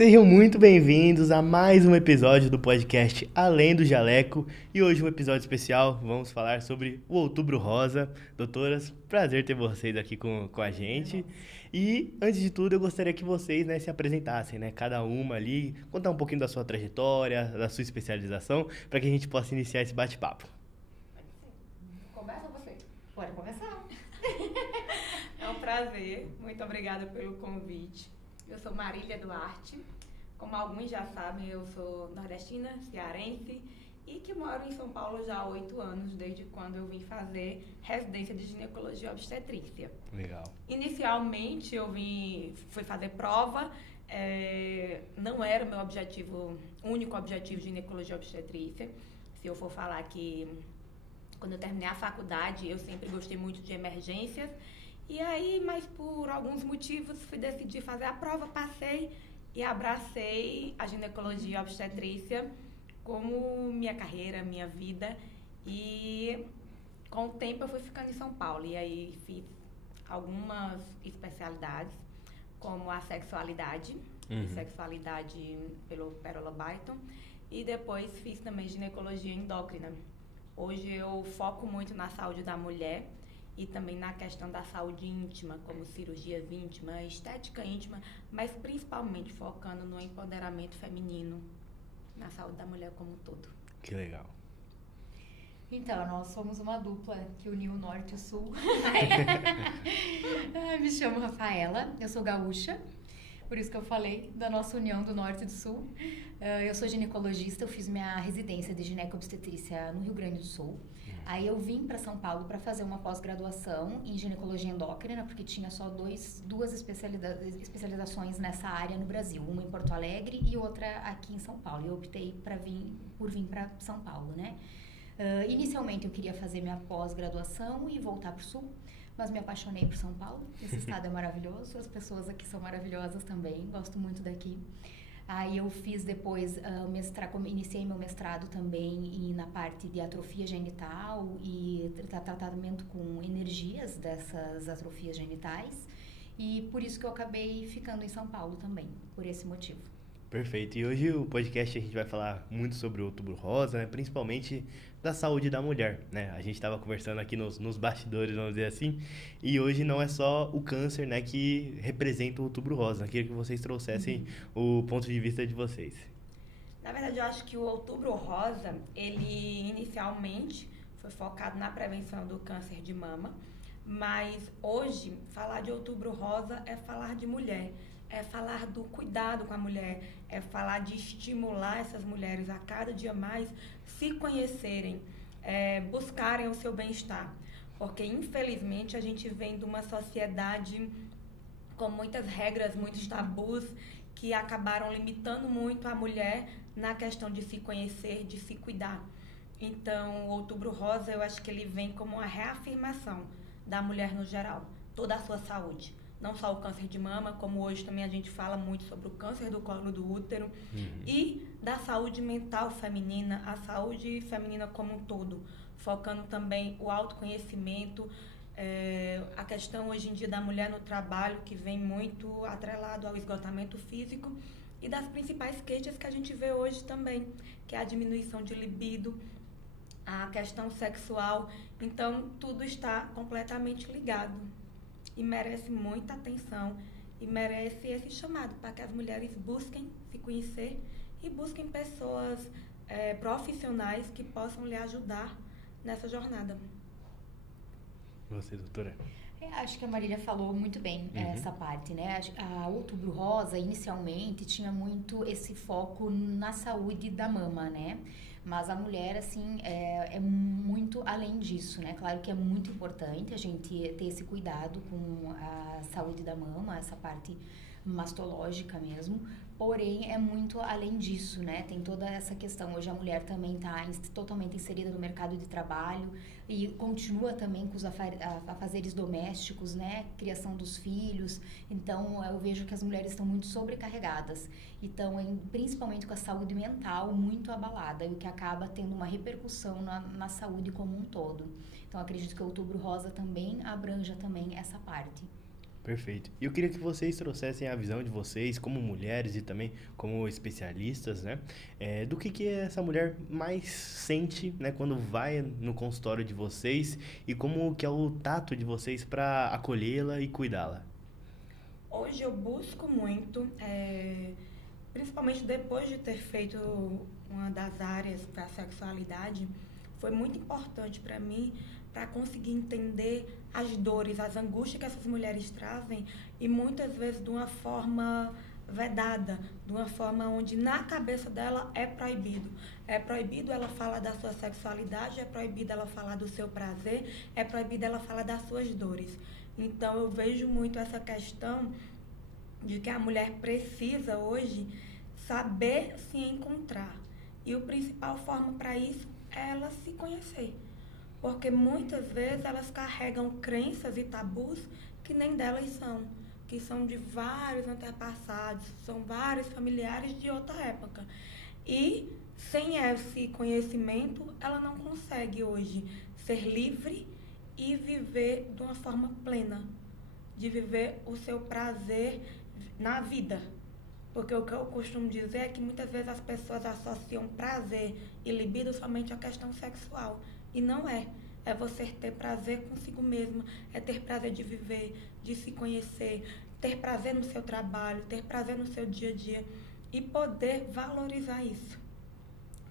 Sejam muito bem-vindos a mais um episódio do podcast Além do Jaleco. E hoje um episódio especial, vamos falar sobre o Outubro Rosa. Doutoras, prazer ter vocês aqui com a gente. E antes de tudo, eu gostaria que vocês, se apresentassem, cada uma ali, contar um pouquinho da sua trajetória, da sua especialização, para que a gente possa iniciar esse bate-papo. Começa você? Pode começar. É um prazer, muito obrigada pelo convite. Eu sou Marília Duarte, como alguns já sabem, eu sou nordestina, cearense e que moro em São Paulo já há 8 anos, desde quando eu vim fazer residência de ginecologia e obstetrícia. Legal. Inicialmente eu fui fazer prova, não era o meu único objetivo de ginecologia e obstetrícia. Se eu for falar que quando eu terminei a faculdade, eu sempre gostei muito de emergências. E aí, mas por alguns motivos, decidi fazer a prova, passei e abracei a ginecologia e obstetrícia como minha carreira, minha vida. E com o tempo eu fui ficando em São Paulo. E aí fiz algumas especialidades, como a sexualidade pelo Pérola Byton. E depois fiz também ginecologia endócrina. Hoje eu foco muito na saúde da mulher e também na questão da saúde íntima, como cirurgias íntimas, estética íntima, mas principalmente focando no empoderamento feminino, na saúde da mulher como um todo. Que legal. Então, nós somos uma dupla que uniu o Norte e o Sul. Me chamo Rafaela, eu sou gaúcha, por isso que eu falei da nossa união do Norte e do Sul. Eu sou ginecologista, eu fiz minha residência de gineco-obstetrícia no Rio Grande do Sul. Aí eu vim para São Paulo para fazer uma pós-graduação em ginecologia endócrina, porque tinha só duas especializações nessa área no Brasil, uma em Porto Alegre e outra aqui em São Paulo. Eu optei por vir para São Paulo, né? Inicialmente eu queria fazer minha pós-graduação e voltar para o Sul, mas me apaixonei por São Paulo. Esse estado é maravilhoso, as pessoas aqui são maravilhosas também, gosto muito daqui. Aí eu fiz depois iniciei meu mestrado também na parte de atrofia genital e tratamento com energias dessas atrofias genitais. E por isso que eu acabei ficando em São Paulo também, por esse motivo. Perfeito. E hoje o podcast a gente vai falar muito sobre o Outubro Rosa, principalmente da saúde da mulher, A gente estava conversando aqui nos bastidores, vamos dizer assim, e hoje não é só o câncer, que representa o Outubro Rosa. Queria que vocês trouxessem o ponto de vista de vocês. Na verdade, eu acho que o Outubro Rosa, ele inicialmente foi focado na prevenção do câncer de mama, mas hoje, falar de Outubro Rosa é falar de mulher. É falar do cuidado com a mulher, é falar de estimular essas mulheres a cada dia mais se conhecerem, buscarem o seu bem-estar. Porque, infelizmente, a gente vem de uma sociedade com muitas regras, muitos tabus, que acabaram limitando muito a mulher na questão de se conhecer, de se cuidar. Então, o Outubro Rosa, eu acho que ele vem como uma reafirmação da mulher no geral, toda a sua saúde. Não só o câncer de mama, como hoje também a gente fala muito sobre o câncer do colo do útero e da saúde mental feminina, a saúde feminina como um todo, focando também o autoconhecimento, a questão hoje em dia da mulher no trabalho, que vem muito atrelado ao esgotamento físico e das principais queixas que a gente vê hoje também, que é a diminuição de libido, a questão sexual. Então, tudo está completamente ligado. E merece muita atenção e merece esse chamado para que as mulheres busquem se conhecer e busquem pessoas profissionais que possam lhe ajudar nessa jornada. Você, doutora? Acho que a Marília falou muito bem essa parte, A Outubro Rosa, inicialmente, tinha muito esse foco na saúde da mama, Mas a mulher, assim, é muito além disso, Claro que é muito importante a gente ter esse cuidado com a saúde da mama, essa parte mastológica mesmo, porém é muito além disso, Tem toda essa questão. Hoje a mulher também está totalmente inserida no mercado de trabalho e continua também com os afazeres domésticos, Criação dos filhos. Então eu vejo que as mulheres estão muito sobrecarregadas e estão principalmente com a saúde mental muito abalada, e o que acaba tendo uma repercussão na saúde como um todo. Então acredito que o Outubro Rosa também abranja também essa parte. Perfeito. E eu queria que vocês trouxessem a visão de vocês como mulheres e também como especialistas, né? Do que essa mulher mais sente, né, quando vai no consultório de vocês e como que é o tato de vocês para acolhê-la e cuidá-la. Hoje eu busco muito, principalmente depois de ter feito uma das áreas para a sexualidade, foi muito importante para mim para conseguir entender as dores, as angústias que essas mulheres trazem e muitas vezes de uma forma vedada, de uma forma onde na cabeça dela é proibido. É proibido ela falar da sua sexualidade, é proibido ela falar do seu prazer, é proibido ela falar das suas dores. Então eu vejo muito essa questão de que a mulher precisa hoje saber se encontrar. E a principal forma para isso é ela se conhecer. Porque muitas vezes elas carregam crenças e tabus que nem delas são, que são de vários antepassados, são vários familiares de outra época. E sem esse conhecimento, ela não consegue hoje ser livre e viver de uma forma plena, de viver o seu prazer na vida. Porque o que eu costumo dizer é que muitas vezes as pessoas associam prazer e libido somente à questão sexual. E não é. É você ter prazer consigo mesma, é ter prazer de viver, de se conhecer, ter prazer no seu trabalho, ter prazer no seu dia a dia e poder valorizar isso.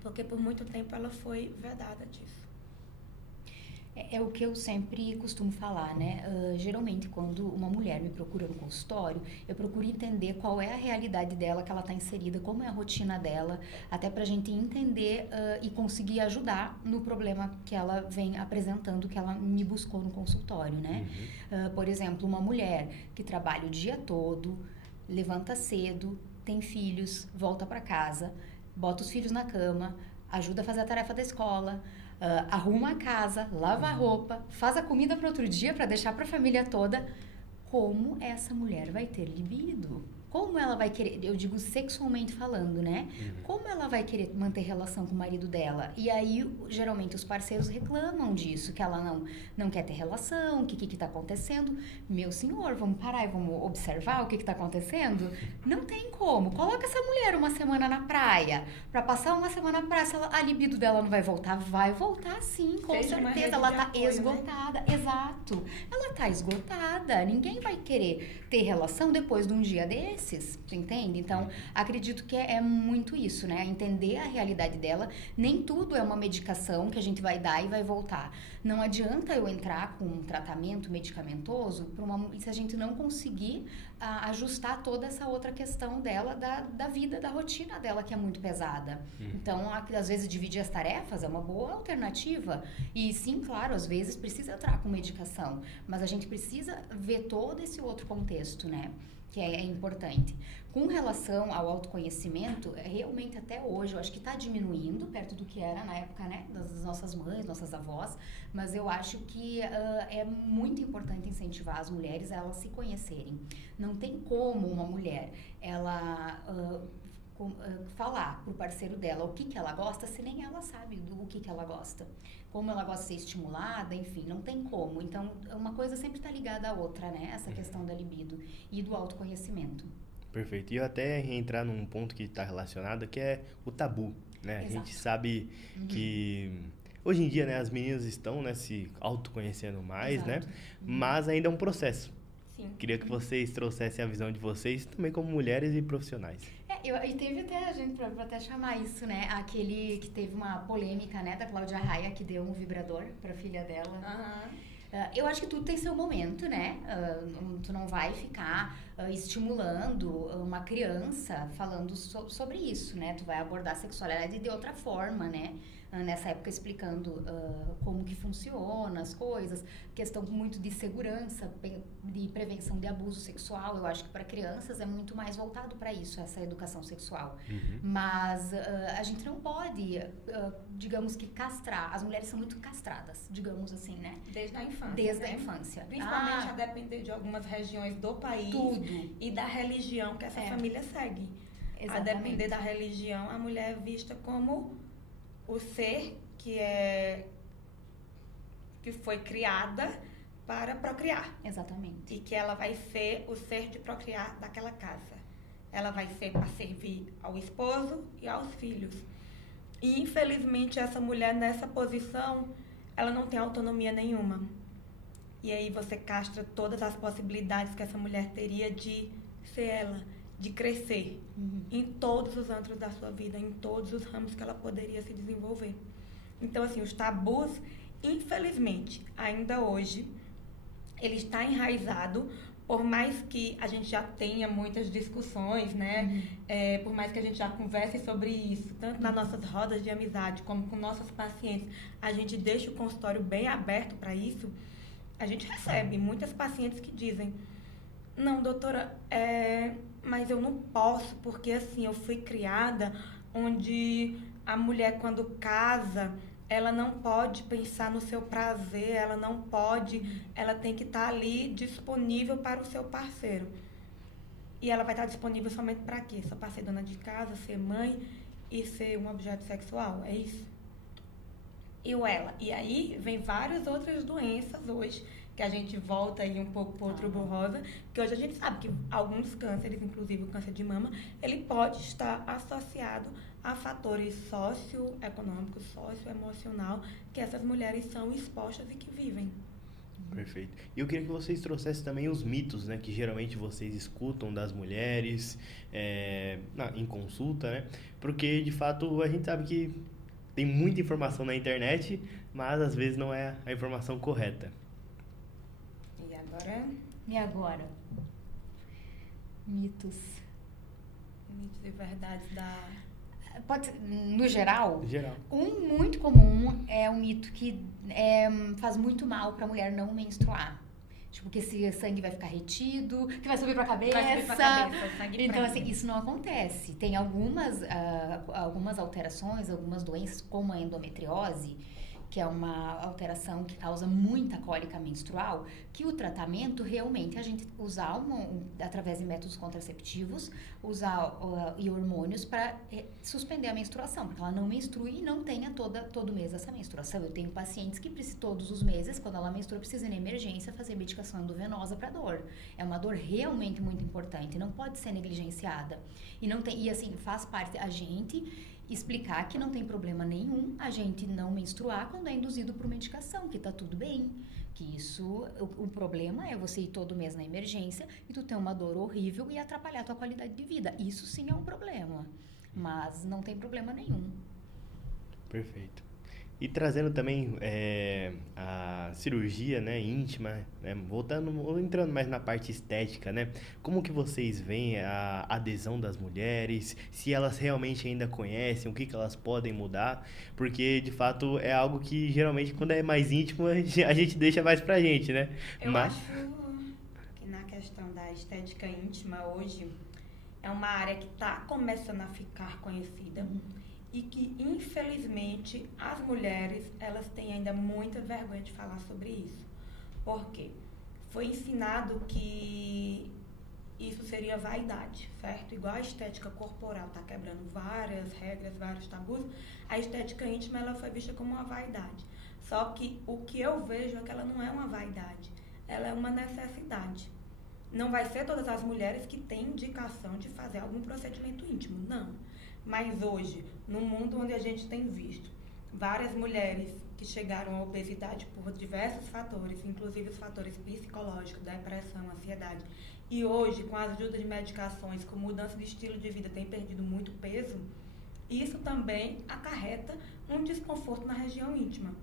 Porque por muito tempo ela foi vedada disso. É o que eu sempre costumo falar, né? Geralmente, quando uma mulher me procura no consultório, eu procuro entender qual é a realidade dela, que ela está inserida, como é a rotina dela, até para a gente entender e conseguir ajudar no problema que ela vem apresentando, que ela me buscou no consultório, né? Por exemplo, uma mulher que trabalha o dia todo, levanta cedo, tem filhos, volta para casa, bota os filhos na cama, ajuda a fazer a tarefa da escola, arruma a casa, lava a roupa, faz a comida para outro dia para deixar para a família toda. Como essa mulher vai ter libido? Como ela vai querer, eu digo sexualmente falando, né? Como ela vai querer manter relação com o marido dela? E aí, geralmente, os parceiros reclamam disso, que ela não quer ter relação, o que tá acontecendo. Meu senhor, vamos parar e vamos observar o que tá acontecendo? Não tem como. Coloca essa mulher uma semana na praia, pra passar uma semana na praia, se a libido dela não vai voltar? Vai voltar sim, com certeza. Ela tá esgotada. Né? Exato. Ela tá esgotada. Ninguém vai querer ter relação depois de um dia desse. Você entende? Então, acredito que é muito isso, né? Entender a realidade dela. Nem tudo é uma medicação que a gente vai dar e vai voltar. Não adianta eu entrar com um tratamento medicamentoso se a gente não conseguir ajustar toda essa outra questão dela, da vida, da rotina dela, que é muito pesada. Então, às vezes, dividir as tarefas é uma boa alternativa. E sim, claro, às vezes precisa entrar com medicação. Mas a gente precisa ver todo esse outro contexto, né? Que é importante. Com relação ao autoconhecimento, realmente até hoje, eu acho que está diminuindo perto do que era na época, né, das nossas mães, nossas avós, mas eu acho que é muito importante incentivar as mulheres a elas se conhecerem. Não tem como uma mulher, ela falar pro parceiro dela o que ela gosta, se nem ela sabe do que ela gosta. Como ela gosta de ser estimulada, enfim, não tem como. Então, uma coisa sempre está ligada à outra, né? Essa questão da libido e do autoconhecimento. Perfeito. E eu até entrar num ponto que está relacionado, que é o tabu, né? Exato. A gente sabe que hoje em dia, né, as meninas estão, né, se autoconhecendo mais, Exato. né? Mas ainda é um processo. Sim. Queria que vocês trouxessem a visão de vocês também como mulheres e profissionais. E teve até a gente, pra até chamar isso, né? Aquele que teve uma polêmica, né, da Cláudia Raia, que deu um vibrador pra filha dela. Eu acho que tudo tem seu momento, né? Tu não vai ficar estimulando uma criança falando sobre isso, né? Tu vai abordar a sexualidade de outra forma, né? Nessa época explicando como que funciona as coisas, questão muito de segurança, de prevenção de abuso sexual. Eu acho que para crianças é muito mais voltado para isso, essa educação sexual. Mas a gente não pode, digamos que castrar. As mulheres são muito castradas, digamos assim, né? Desde a infância. Desde né? a infância. Principalmente a depender de algumas regiões do país. Tudo. E da religião que essa família segue. Exatamente. A depender da religião, a mulher é vista como o ser que foi criada para procriar. Exatamente. E que ela vai ser o ser de procriar daquela casa. Ela vai ser para servir ao esposo e aos filhos. E, infelizmente, essa mulher nessa posição, ela não tem autonomia nenhuma. E aí você castra todas as possibilidades que essa mulher teria de ser ela, de crescer em todos os âmbitos da sua vida, em todos os ramos que ela poderia se desenvolver. Então, assim, os tabus, infelizmente, ainda hoje, ele está enraizado, por mais que a gente já tenha muitas discussões, né? Por mais que a gente já converse sobre isso, tanto nas nossas rodas de amizade, como com nossos pacientes, a gente deixa o consultório bem aberto para isso. A gente recebe muitas pacientes que dizem: não, doutora, mas eu não posso, porque assim, eu fui criada onde a mulher, quando casa, ela não pode pensar no seu prazer, ela tem que estar ali disponível para o seu parceiro. E ela vai estar disponível somente para quê? Só para ser dona de casa, ser mãe e ser um objeto sexual, é isso? E aí vem várias outras doenças hoje, que a gente volta aí um pouco para o Outubro Rosa, que hoje a gente sabe que alguns cânceres, inclusive o câncer de mama, ele pode estar associado a fatores socioeconômicos, socioemocional, que essas mulheres são expostas e que vivem. Perfeito. E eu queria que vocês trouxessem também os mitos, né, que geralmente vocês escutam das mulheres em consulta, né? Porque, de fato, a gente sabe que tem muita informação na internet, mas às vezes não é a informação correta. E agora? Mitos. Mitos e verdades da... Pode ser, no geral? Geral. Um muito comum é um mito que faz muito mal para a mulher não menstruar. Tipo, que esse sangue vai ficar retido, que vai subir pra cabeça. Vai subir pra cabeça, o sangue então, prende. assim, isso não acontece. Tem algumas alterações, algumas doenças, como a endometriose, que é uma alteração que causa muita cólica menstrual, que o tratamento realmente a gente usar através de métodos contraceptivos, e hormônios para suspender a menstruação, porque ela não menstrua e não tenha todo mês essa menstruação. Eu tenho pacientes que todos os meses, quando ela menstrua, precisa ir na emergência fazer medicação endovenosa para dor. É uma dor realmente muito importante, não pode ser negligenciada. E assim, faz parte a gente explicar que não tem problema nenhum a gente não menstruar quando é induzido por medicação, que tá tudo bem. Que isso, o problema é você ir todo mês na emergência e tu ter uma dor horrível e atrapalhar a tua qualidade de vida. Isso sim é um problema, mas não tem problema nenhum. Perfeito. E trazendo também a cirurgia, né, íntima, né, entrando mais na parte estética, né? Como que vocês veem a adesão das mulheres? Se elas realmente ainda conhecem, o que elas podem mudar? Porque, de fato, é algo que geralmente, quando é mais íntimo, a gente deixa mais pra gente, né? Eu acho que na questão da estética íntima hoje, é uma área que está começando a ficar conhecida. E que, infelizmente, as mulheres, elas têm ainda muita vergonha de falar sobre isso. Por quê? Foi ensinado que isso seria vaidade, certo? Igual a estética corporal está quebrando várias regras, vários tabus, a estética íntima, ela foi vista como uma vaidade. Só que o que eu vejo é que ela não é uma vaidade, ela é uma necessidade. Não vai ser todas as mulheres que têm indicação de fazer algum procedimento íntimo, não. Mas hoje, no mundo onde a gente tem visto várias mulheres que chegaram à obesidade por diversos fatores, inclusive os fatores psicológicos, depressão, ansiedade, e hoje, com a ajuda de medicações, com mudança de estilo de vida, tem perdido muito peso, isso também acarreta um desconforto na região íntima.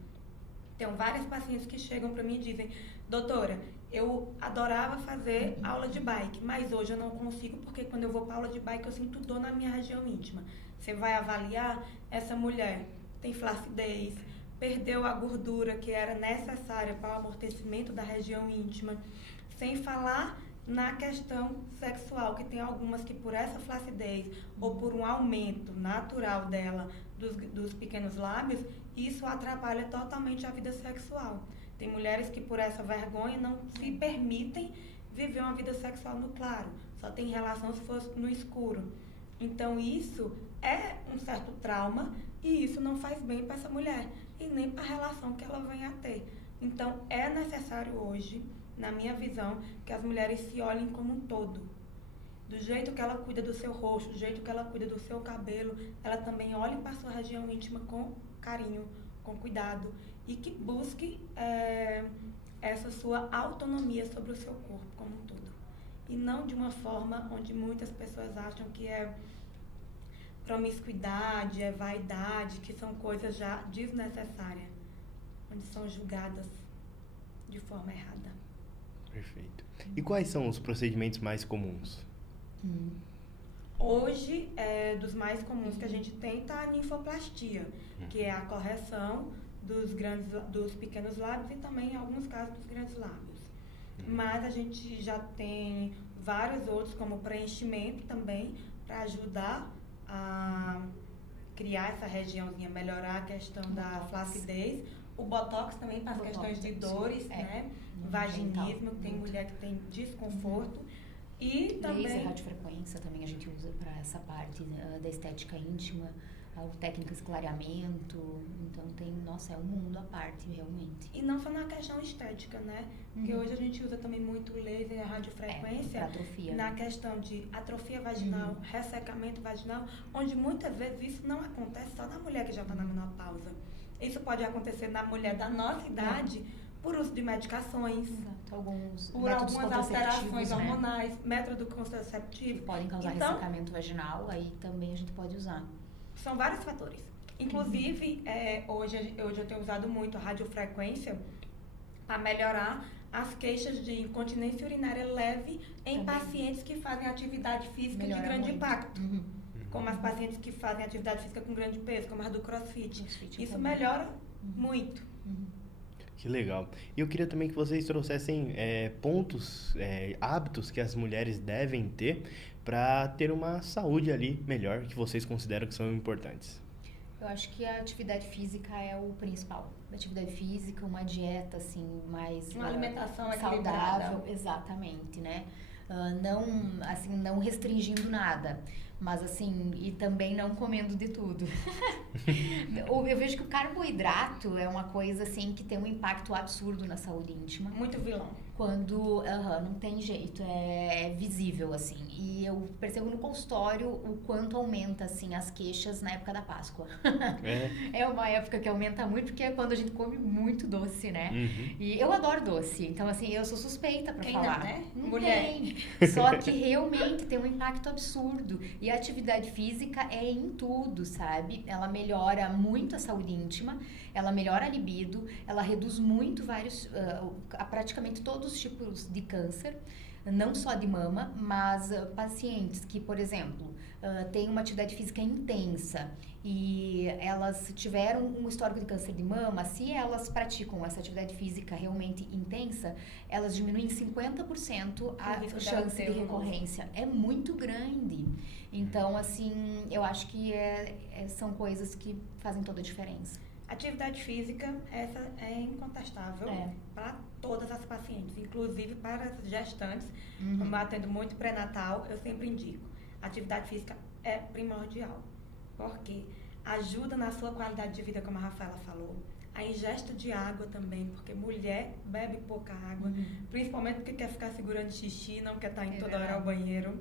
Tem várias pacientes que chegam para mim e dizem: doutora, eu adorava fazer aula de bike, mas hoje eu não consigo porque quando eu vou para aula de bike eu sinto dor na minha região íntima. Você vai avaliar, essa mulher tem flacidez, perdeu a gordura que era necessária para o amortecimento da região íntima, sem falar na questão sexual, que tem algumas que por essa flacidez ou por um aumento natural dela dos pequenos lábios, isso atrapalha totalmente a vida sexual. Tem mulheres que por essa vergonha não se permitem viver uma vida sexual no claro, só tem relação se for no escuro. Então isso é um certo trauma e isso não faz bem para essa mulher e nem para a relação que ela vem a ter. Então, é necessário hoje, na minha visão, que as mulheres se olhem como um todo. Do jeito que ela cuida do seu rosto, do jeito que ela cuida do seu cabelo, ela também olhe para a sua região íntima com carinho, com cuidado e que busque essa sua autonomia sobre o seu corpo como um todo. E não de uma forma onde muitas pessoas acham que é promiscuidade, é vaidade, que são coisas já desnecessárias, onde são julgadas de forma errada. Perfeito. E quais são os procedimentos mais comuns? Hoje, dos mais comuns que a gente tem está a ninfoplastia, que é a correção dos pequenos lábios e também, em alguns casos, dos grandes lábios. Mas a gente já tem vários outros, como preenchimento também, para ajudar a criar essa regiãozinha, melhorar a questão da flacidez. O botox também para as questões de dores, né? Vaginismo, tem mulher que tem desconforto. E também laser, radiofrequência também a gente usa para essa parte da estética íntima, técnicas de clareamento, então é um mundo à parte realmente. E não só na questão estética, né? Porque hoje a gente usa também muito o laser e a radiofrequência atrofia, na questão de atrofia vaginal, ressecamento vaginal, onde muitas vezes isso não acontece só na mulher que já está na menopausa. Isso pode acontecer na mulher da nossa idade, por uso de medicações, por algumas alterações hormonais, método contraceptivo. Que podem causar ressecamento vaginal, aí também a gente pode usar. São vários fatores. Inclusive, hoje eu tenho usado muito a radiofrequência para melhorar as queixas de incontinência urinária leve em pacientes que fazem atividade física de grande impacto. Como as pacientes que fazem atividade física com grande peso, como as do CrossFit. Isso melhora muito. Que legal. E eu queria também que vocês trouxessem pontos, hábitos que as mulheres devem ter para ter uma saúde ali melhor, que vocês consideram que são importantes. Eu acho que a atividade física é o principal. A atividade física, uma dieta assim mais uma alimentação saudável, exatamente, né? Não restringindo nada, mas assim, e também não comendo de tudo. Eu vejo que o carboidrato é uma coisa assim que tem um impacto absurdo na saúde íntima. Muito vilão. Quando não tem jeito, é visível assim. E eu percebo no consultório o quanto aumenta assim as queixas na época da Páscoa. É uma época que aumenta muito porque é quando a gente come muito doce, né? E eu adoro doce, então assim, eu sou suspeita pra falar. Não, né? Não mulher. Tem. Só que realmente tem um impacto absurdo. E a atividade física é em tudo, sabe? Ela melhora muito a saúde íntima, ela melhora a libido, ela reduz muito praticamente todos os tipos de câncer, não só de mama, mas pacientes que, por exemplo, têm uma atividade física intensa e elas tiveram um histórico de câncer de mama, se elas praticam essa atividade física realmente intensa, elas diminuem 50% a chance de recorrência. É muito grande. Então, assim, eu acho que são coisas que fazem toda a diferença. Atividade física, essa é incontestável para todas as pacientes, inclusive para as gestantes. Como eu atendo muito pré-natal, eu sempre indico. Atividade física é primordial, porque ajuda na sua qualidade de vida, como a Rafaela falou. A ingesta de água também, porque mulher bebe pouca água, principalmente porque quer ficar segurando xixi, não quer estar indo toda hora ao banheiro.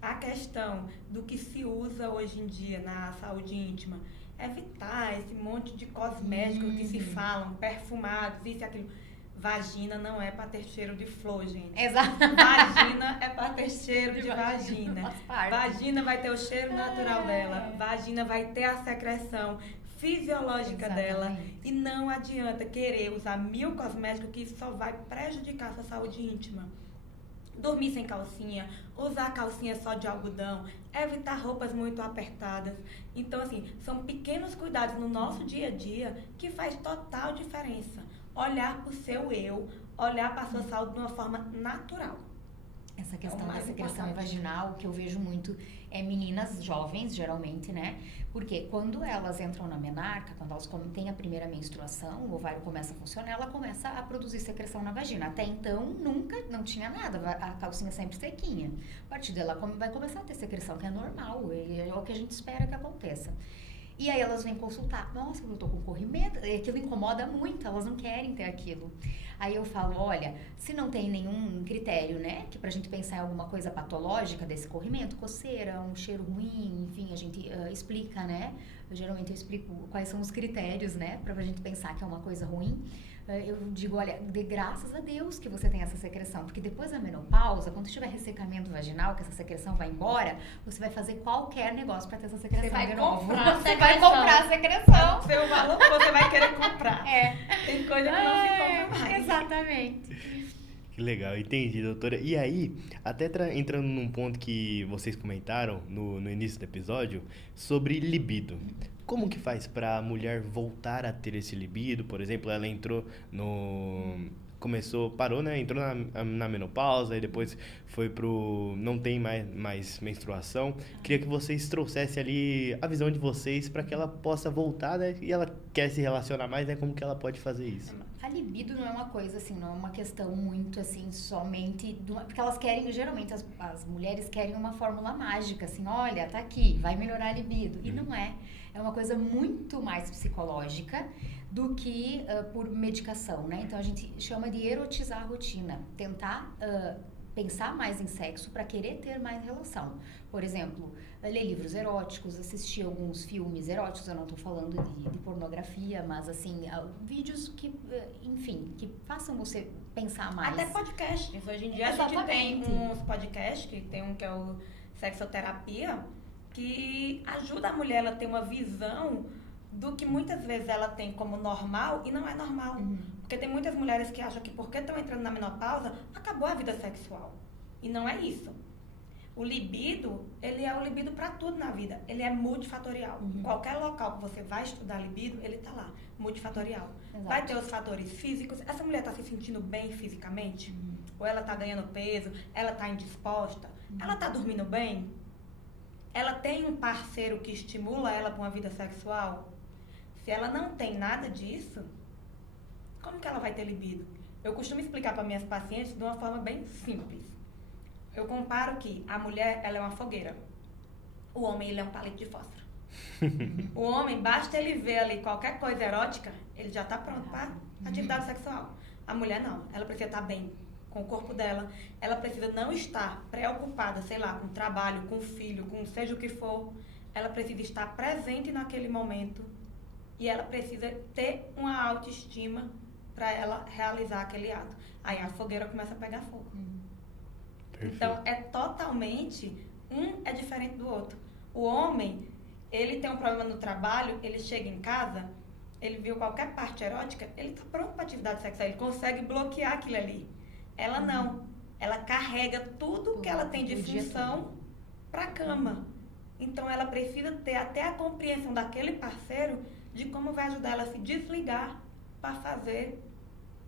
A questão do que se usa hoje em dia na saúde íntima, evitar esse monte de cosméticos que se falam, perfumados, isso e aquilo. Vagina não é para ter cheiro de flor, gente. Exato. Vagina é para ter cheiro de vagina. Vagina vai ter o cheiro natural dela. Vagina vai ter a secreção fisiológica dela. E não adianta querer usar 1000 cosméticos que isso só vai prejudicar a sua saúde íntima. Dormir sem calcinha, usar calcinha só de algodão, evitar roupas muito apertadas. Então, assim, são pequenos cuidados no nosso dia a dia que faz total diferença. Olhar para o seu eu, olhar para a sua saúde de uma forma natural. Essa questão da secreção vaginal, que eu vejo muito, é meninas jovens, geralmente, né? Porque quando elas entram na menarca, quando elas têm a primeira menstruação, o ovário começa a funcionar, ela começa a produzir secreção na vagina. Até então, não tinha nada, a calcinha sempre sequinha. A partir dela vai começar a ter secreção, que é normal, é o que a gente espera que aconteça. E aí elas vêm consultar. Nossa, eu tô com corrimento. E aquilo incomoda muito, elas não querem ter aquilo. Aí eu falo, olha, se não tem nenhum critério, né, que pra gente pensar em alguma coisa patológica desse corrimento, coceira, um cheiro ruim, enfim, a gente explica, né? Geralmente eu explico quais são os critérios, né, pra gente pensar que é uma coisa ruim. Eu digo, olha, dê graças a Deus que você tem essa secreção, porque depois da menopausa, quando tiver ressecamento vaginal, que essa secreção vai embora, você vai fazer qualquer negócio pra ter essa secreção de novo. Você vai comprar a secreção. O seu valor você vai querer comprar. Tem coisa que não se compra mais. Exatamente. Que legal, entendi, doutora. E aí, até entrando num ponto que vocês comentaram no início do episódio, sobre libido. Como que faz pra mulher voltar a ter esse libido? Por exemplo, ela entrou parou, né? Entrou na menopausa e depois foi pro... não tem mais menstruação. Queria que vocês trouxessem ali a visão de vocês para que ela possa voltar, né? E ela quer se relacionar mais, né? Como que ela pode fazer isso? A libido não é uma coisa assim, não é uma questão muito assim, somente... porque elas querem, geralmente as mulheres querem uma fórmula mágica, assim, olha, tá aqui, vai melhorar a libido. E não é. É uma coisa muito mais psicológica do que por medicação, né? Então a gente chama de erotizar a rotina, tentar pensar mais em sexo para querer ter mais relação. Por exemplo, ler livros eróticos, assistir alguns filmes eróticos, eu não estou falando de pornografia, mas assim, vídeos que, enfim, que façam você pensar mais. Até podcasts. Hoje em dia a gente tem uns podcasts, que tem um que é o Sexoterapia, que ajuda a mulher a ter uma visão do que muitas vezes ela tem como normal e não é normal. Porque tem muitas mulheres que acham que porque estão entrando na menopausa, acabou a vida sexual. E não é isso. O libido, ele é o libido para tudo na vida. Ele é multifatorial. Qualquer local que você vai estudar libido, ele está lá, multifatorial. Exato. Vai ter os fatores físicos. Essa mulher está se sentindo bem fisicamente? Ou ela está ganhando peso? Ela está indisposta? Ela está dormindo bem? Ela tem um parceiro que estimula ela para uma vida sexual? Se ela não tem nada disso, como que ela vai ter libido? Eu costumo explicar para minhas pacientes de uma forma bem simples. Eu comparo que a mulher, ela é uma fogueira. O homem, ele é um palito de fósforo. O homem, basta ele ver ali qualquer coisa erótica, ele já está pronto para atividade sexual. A mulher não, ela precisa estar bem com o corpo dela, ela precisa não estar preocupada, sei lá, com o trabalho, com o filho, com seja o que for. Ela precisa estar presente naquele momento e ela precisa ter uma autoestima para ela realizar aquele ato. Aí a fogueira começa a pegar fogo. Perfeito. Então, é totalmente, um é diferente do outro. O homem, ele tem um problema no trabalho, ele chega em casa, ele viu qualquer parte erótica, ele está pronto para atividade sexual, ele consegue bloquear aquilo ali. Ela não. Ela carrega tudo que ela tem de função para a cama. Então, ela precisa ter até a compreensão daquele parceiro de como vai ajudar ela a se desligar para fazer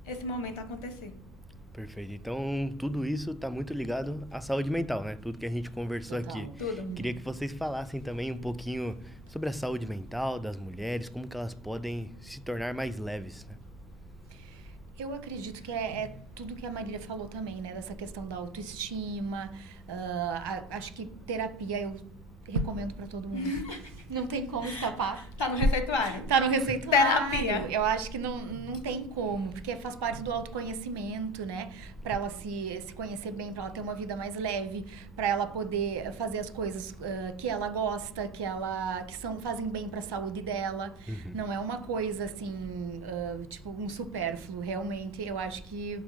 esse momento acontecer. Perfeito. Então, tudo isso está muito ligado à saúde mental, né? Tudo que a gente conversou aqui. Tudo. Queria que vocês falassem também um pouquinho sobre a saúde mental das mulheres, como que elas podem se tornar mais leves, né? Eu acredito que é tudo que a Marília falou também, né? Dessa questão da autoestima. Acho que terapia eu recomendo para todo mundo. Não tem como escapar. Tá no receituário. Tá no receituário. Terapia. Eu acho que não tem como, porque faz parte do autoconhecimento, né? Pra ela se conhecer bem, pra ela ter uma vida mais leve, pra ela poder fazer as coisas que ela gosta, que fazem bem pra saúde dela. Não é uma coisa assim, tipo um supérfluo. Realmente, eu acho que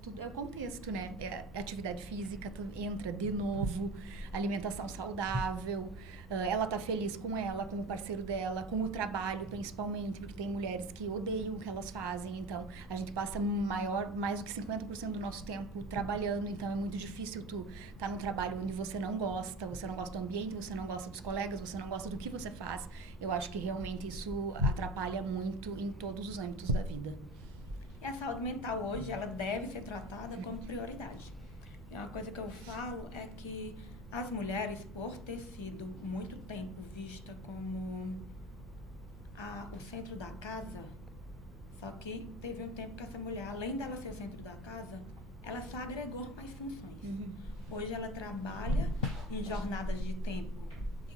tudo é o contexto, né? Atividade física entra de novo, alimentação saudável. Ela tá feliz com ela, com o parceiro dela, com o trabalho principalmente, porque tem mulheres que odeiam o que elas fazem, então a gente passa mais do que 50% do nosso tempo trabalhando, então é muito difícil tu tá num trabalho onde você não gosta do ambiente, você não gosta dos colegas, você não gosta do que você faz. Eu acho que realmente isso atrapalha muito em todos os âmbitos da vida. E a saúde mental hoje, ela deve ser tratada como prioridade. E uma coisa que eu falo é que as mulheres, por ter sido muito tempo vista como o centro da casa, só que teve um tempo que essa mulher, além dela ser o centro da casa, ela só agregou mais funções. Hoje ela trabalha em jornadas de tempo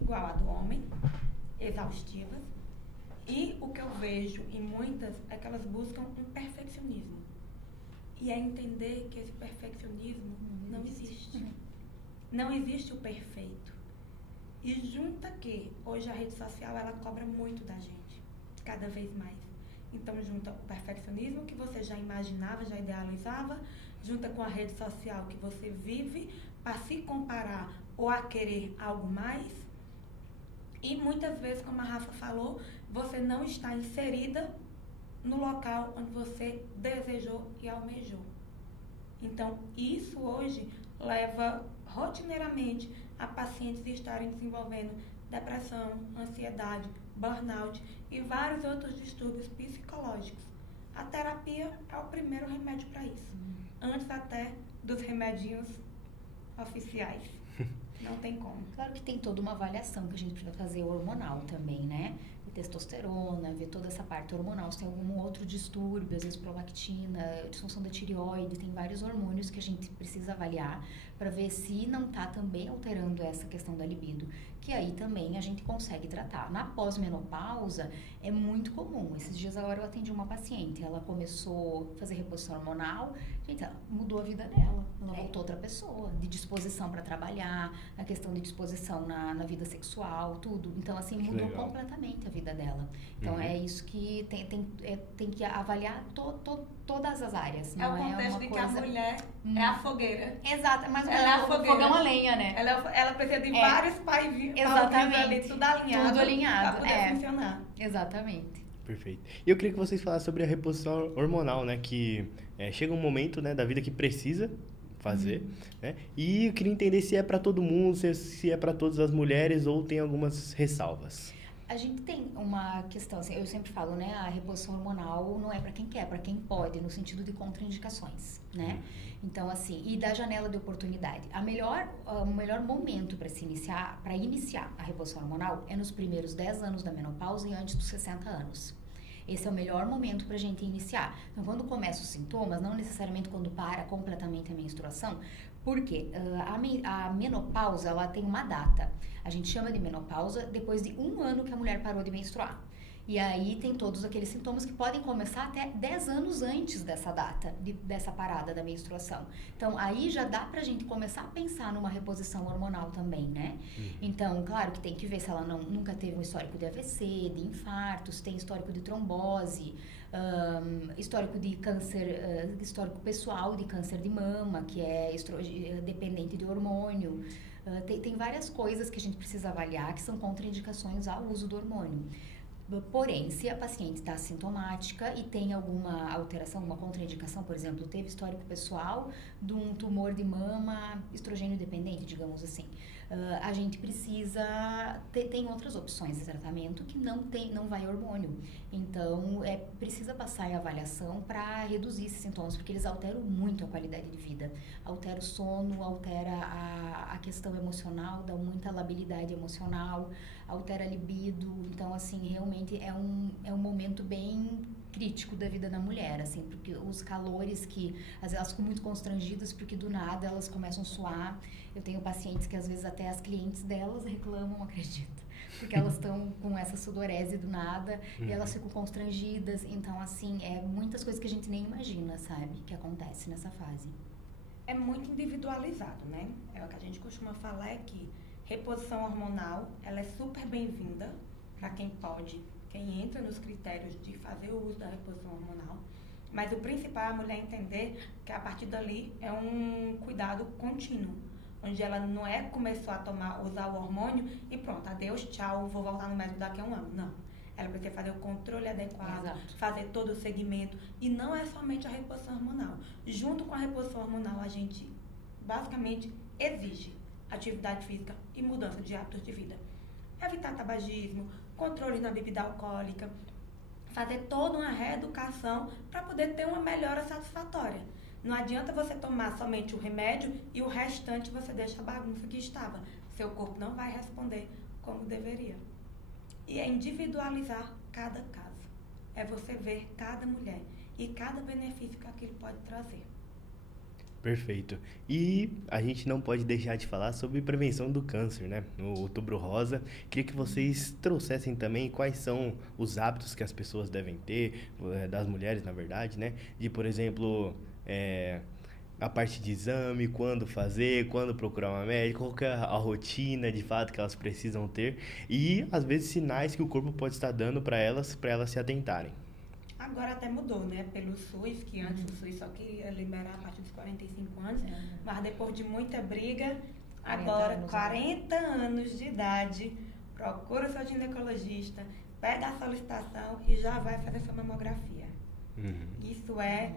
igual a do homem, exaustivas. E o que eu vejo em muitas é que elas buscam um perfeccionismo. E é entender que esse perfeccionismo não existe. Não existe o perfeito. E junta que hoje a rede social ela cobra muito da gente, cada vez mais. Então junta o perfeccionismo que você já imaginava, já idealizava, junta com a rede social que você vive para se comparar ou a querer algo mais. E muitas vezes, como a Rafa falou, você não está inserida no local onde você desejou e almejou. Então, isso hoje leva rotineiramente a pacientes estarem desenvolvendo depressão, ansiedade, burnout e vários outros distúrbios psicológicos. A terapia é o primeiro remédio para isso, antes até dos remedinhos oficiais. Não tem como. Claro que tem toda uma avaliação que a gente precisa fazer hormonal também, né? Testosterona, ver toda essa parte hormonal, se tem algum outro distúrbio, às vezes prolactina, disfunção da tireoide, tem vários hormônios que a gente precisa avaliar para ver se não está também alterando essa questão da libido, que aí também a gente consegue tratar. Na pós-menopausa é muito comum. Esses dias agora eu atendi uma paciente, ela começou a fazer reposição hormonal, gente, ela mudou a vida dela, ela voltou outra pessoa, de disposição para trabalhar, a questão de disposição na vida sexual, tudo. Então, assim, mudou completamente a vida dela. Então, é isso que tem que avaliar todas as áreas. Não é o contexto de que a mulher é a fogueira. Exato, mas ela é a fogueira. Fogão a lenha, né? Ela precisa de vários paizinhos ali, tudo alinhado. Tudo alinhado. Para poder funcionar. Exatamente. Perfeito. E eu queria que vocês falassem sobre a reposição hormonal, né? Que chega um momento, né, da vida que precisa fazer, né? E eu queria entender se é para todo mundo, se é para todas as mulheres ou tem algumas ressalvas. A gente tem uma questão, assim, eu sempre falo, né, a reposição hormonal não é para quem quer, é para quem pode, no sentido de contraindicações, né? Então, assim, e da janela de oportunidade. O melhor momento para iniciar a reposição hormonal é nos primeiros 10 anos da menopausa e antes dos 60 anos. Esse é o melhor momento para a gente iniciar. Então, quando começam os sintomas, não necessariamente quando para completamente a menstruação, porque a menopausa, ela tem uma data. A gente chama de menopausa depois de 1 ano que a mulher parou de menstruar. E aí tem todos aqueles sintomas que podem começar até 10 anos antes dessa data, dessa parada da menstruação. Então, aí já dá pra gente começar a pensar numa reposição hormonal também, né? Então, claro que tem que ver se ela nunca teve um histórico de AVC, de infarto, se tem histórico de trombose, histórico de câncer, histórico pessoal de câncer de mama, que é dependente de hormônio. Tem várias coisas que a gente precisa avaliar que são contraindicações ao uso do hormônio. Porém, se a paciente está sintomática e tem alguma alteração, alguma contraindicação, por exemplo, teve histórico pessoal de um tumor de mama estrogênio dependente, digamos assim, a gente precisa tem outras opções de tratamento que não vai hormônio. Então, precisa passar em avaliação para reduzir esses sintomas, porque eles alteram muito a qualidade de vida. Altera o sono, altera a questão emocional, dá muita labilidade emocional, altera a libido. Então, assim, realmente é um momento bem crítico da vida da mulher, assim, porque os calores que às vezes elas ficam muito constrangidas porque do nada elas começam a suar. Eu tenho pacientes que às vezes até as clientes delas reclamam, acredito, porque elas estão com essa sudorese do nada e elas ficam constrangidas. Então, assim, muitas coisas que a gente nem imagina, sabe, que acontece nessa fase. É muito individualizado, né? É o que a gente costuma falar, é que reposição hormonal, ela é super bem-vinda para quem pode, quem entra nos critérios de fazer o uso da reposição hormonal. Mas o principal é a mulher entender que a partir dali é um cuidado contínuo, onde ela não começou a usar o hormônio e pronto, adeus, tchau, vou voltar no médico daqui a 1 ano. Não. Ela precisa fazer o controle adequado, Exato. fazer todo o segmento. E não é somente a reposição hormonal. Junto com a reposição hormonal, a gente basicamente exige atividade física e mudança de hábitos de vida. Evitar tabagismo, controle na bebida alcoólica, fazer toda uma reeducação para poder ter uma melhora satisfatória. Não adianta você tomar somente o remédio e o restante você deixa a bagunça que estava. Seu corpo não vai responder como deveria. E é individualizar cada caso. É você ver cada mulher e cada benefício que aquilo pode trazer. Perfeito. E a gente não pode deixar de falar sobre prevenção do câncer, né? No Outubro Rosa. Queria que vocês trouxessem também quais são os hábitos que as pessoas devem ter, das mulheres, na verdade, né? De, por exemplo, a parte de exame, quando fazer, quando procurar uma médica, qual que é a rotina de fato que elas precisam ter e, às vezes, sinais que o corpo pode estar dando para elas se atentarem. Agora até mudou, né? Pelo SUS, que antes o SUS só queria liberar a partir dos 45 anos, mas depois de muita briga, agora 40 anos de idade, procura o seu ginecologista, pega a solicitação e já vai fazer sua mamografia. Isso é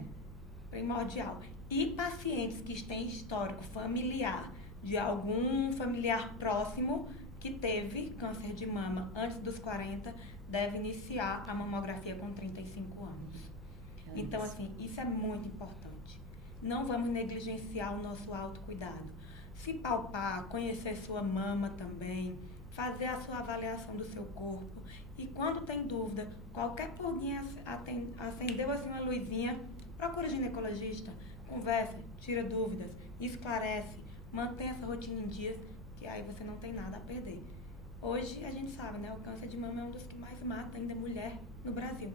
primordial. E pacientes que têm histórico familiar de algum familiar próximo que teve câncer de mama antes dos 40, deve iniciar a mamografia com 35 anos. Então, assim, isso é muito importante. Não vamos negligenciar o nosso autocuidado. Se palpar, conhecer sua mama também, fazer a sua avaliação do seu corpo. E quando tem dúvida, qualquer pulguinha acendeu assim uma luzinha, procura o ginecologista, conversa, tira dúvidas, esclarece, mantenha essa rotina em dias, que aí você não tem nada a perder. Hoje a gente sabe, né? O câncer de mama é um dos que mais mata ainda mulher no Brasil.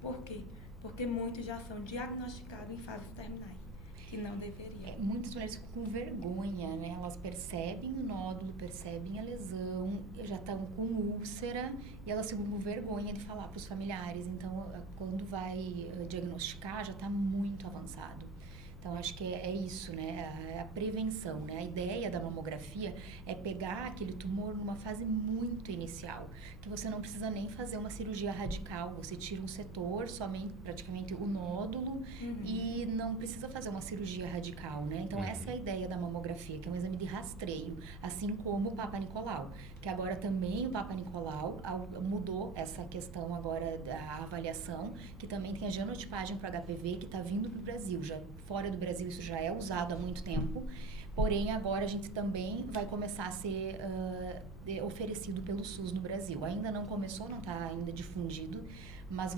Por quê? Porque muitos já são diagnosticados em fases terminais, que não deveriam. Muitas mulheres ficam com vergonha, né? Elas percebem o nódulo, percebem a lesão, já estão com úlcera e elas ficam com vergonha de falar para os familiares. Então, quando vai diagnosticar, já está muito avançado. Então, acho que é isso, né? A prevenção, né? A ideia da mamografia é pegar aquele tumor numa fase muito inicial, que você não precisa nem fazer uma cirurgia radical, você tira um setor, somente praticamente o nódulo, e não precisa fazer uma cirurgia radical, né? Então, essa é a ideia da mamografia, que é um exame de rastreio, assim como o Papa Nicolau, que agora também o Papa Nicolau mudou essa questão agora da avaliação, que também tem a genotipagem para HPV, que está vindo para o Brasil, já fora do Brasil isso já é usado há muito tempo, porém agora a gente também vai começar a ser oferecido pelo SUS no Brasil. Ainda não começou, não está ainda difundido, mas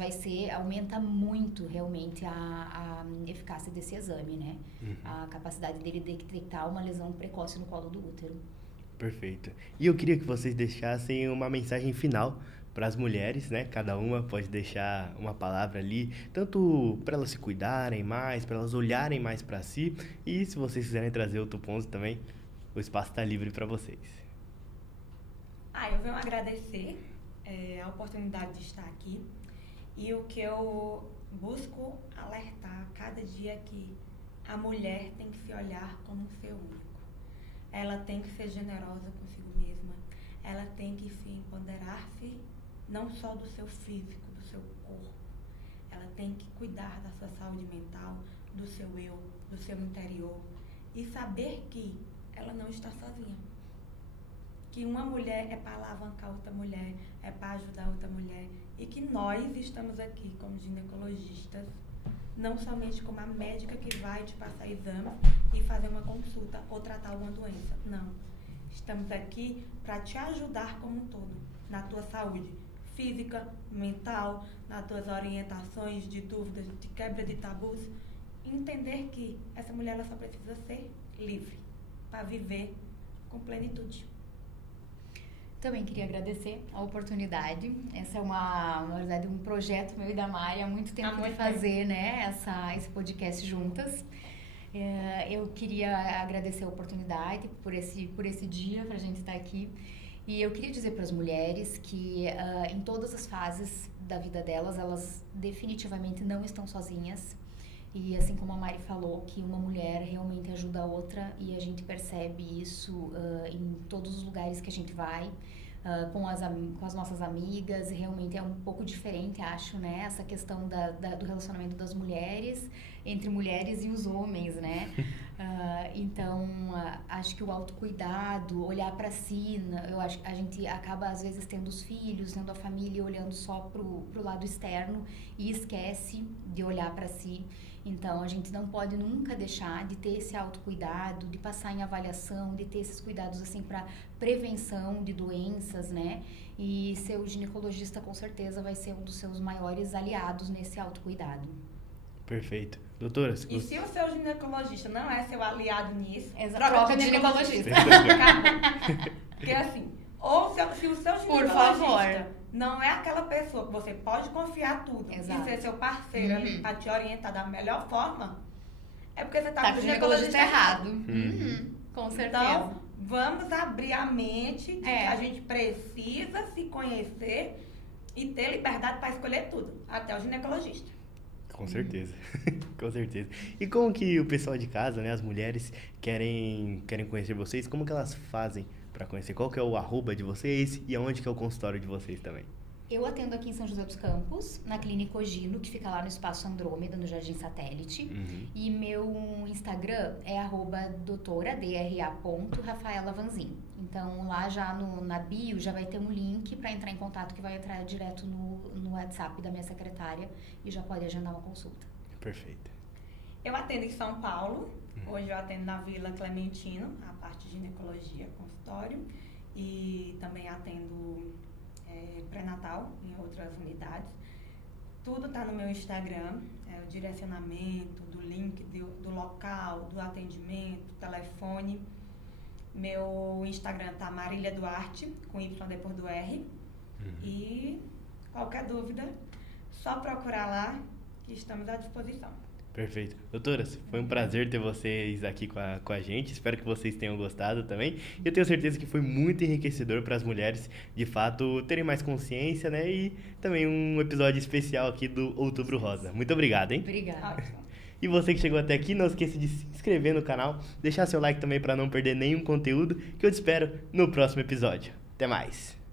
aumenta muito realmente a eficácia desse exame, né? A capacidade dele de detectar uma lesão precoce no colo do útero. Perfeito. E eu queria que vocês deixassem uma mensagem final para as mulheres, né? Cada uma pode deixar uma palavra ali, tanto para elas se cuidarem mais, para elas olharem mais para si, e se vocês quiserem trazer outro ponto também, o espaço está livre para vocês. Eu venho agradecer a oportunidade de estar aqui, e o que eu busco alertar cada dia é que a mulher tem que se olhar como um ser único. Ela tem que ser generosa consigo mesma, ela tem que se empoderar-se não só do seu físico, do seu corpo. Ela tem que cuidar da sua saúde mental, do seu eu, do seu interior e saber que ela não está sozinha. Que uma mulher é para alavancar outra mulher, é para ajudar outra mulher e que nós estamos aqui como ginecologistas, não somente como a médica que vai te passar exame e fazer uma consulta ou tratar alguma doença. Não. Estamos aqui para te ajudar como um todo, na tua saúde física, mental, nas tuas orientações de dúvidas, de quebra de tabus. Entender que essa mulher ela só precisa ser livre para viver com plenitude. Também queria agradecer a oportunidade. Essa é na verdade, um projeto meu e da Mari há muito tempo de fazer, né, esse podcast juntas. Eu queria agradecer a oportunidade por esse dia, para a gente estar aqui. E eu queria dizer para as mulheres que em todas as fases da vida delas, elas definitivamente não estão sozinhas. E assim como a Mari falou, que uma mulher realmente ajuda a outra e a gente percebe isso em todos os lugares que a gente vai, com as nossas amigas. Realmente é um pouco diferente, acho, né? Essa questão do relacionamento das mulheres, entre mulheres e os homens, né? Então, acho que o autocuidado, olhar para si, eu acho que a gente acaba às vezes tendo os filhos, tendo a família, olhando só pro lado externo e esquece de olhar para si. Então, a gente não pode nunca deixar de ter esse autocuidado, de passar em avaliação, de ter esses cuidados assim para prevenção de doenças, né? E ser o ginecologista com certeza vai ser um dos seus maiores aliados nesse autocuidado. Perfeito. Doutora, E se o seu ginecologista não é seu aliado nisso, Troca de ginecologista. Acabou. Porque assim, se o seu Por favor. ginecologista não é aquela pessoa que você pode confiar tudo Exato. e ser seu parceiro ali pra te orientar da melhor forma, é porque você tá com o ginecologista errado. Com certeza. Então, vamos abrir a mente de que É. a gente precisa se conhecer e ter liberdade para escolher tudo, até o ginecologista. Com certeza, com certeza. E como que o pessoal de casa, né, as mulheres, querem conhecer vocês? Como que elas fazem para conhecer? Qual que é o arroba de vocês e aonde que é o consultório de vocês também? Eu atendo aqui em São José dos Campos, na Clínica Ogino, que fica lá no Espaço Andrômeda, no Jardim Satélite. E meu Instagram é @dra.rafaelavanzin. Então, lá já na bio já vai ter um link para entrar em contato, que vai entrar direto no WhatsApp da minha secretária e já pode agendar uma consulta. Perfeito. Eu atendo em São Paulo, hoje eu atendo na Vila Clementino, a parte de ginecologia, consultório, e também atendo pré-natal em outras unidades. Tudo está no meu Instagram, o direcionamento, do link, do local, do atendimento, telefone. Meu Instagram tá Marília Duarte, com Y depois do R. E qualquer dúvida, só procurar lá que estamos à disposição. Perfeito. Doutoras, foi um prazer ter vocês aqui com a gente. Espero que vocês tenham gostado também. Eu tenho certeza que foi muito enriquecedor para as mulheres, de fato, terem mais consciência, né? E também um episódio especial aqui do Outubro Rosa. Muito obrigado, hein? Obrigada. Ótimo. E você que chegou até aqui, não esqueça de se inscrever no canal, deixar seu like também para não perder nenhum conteúdo, que eu te espero no próximo episódio. Até mais!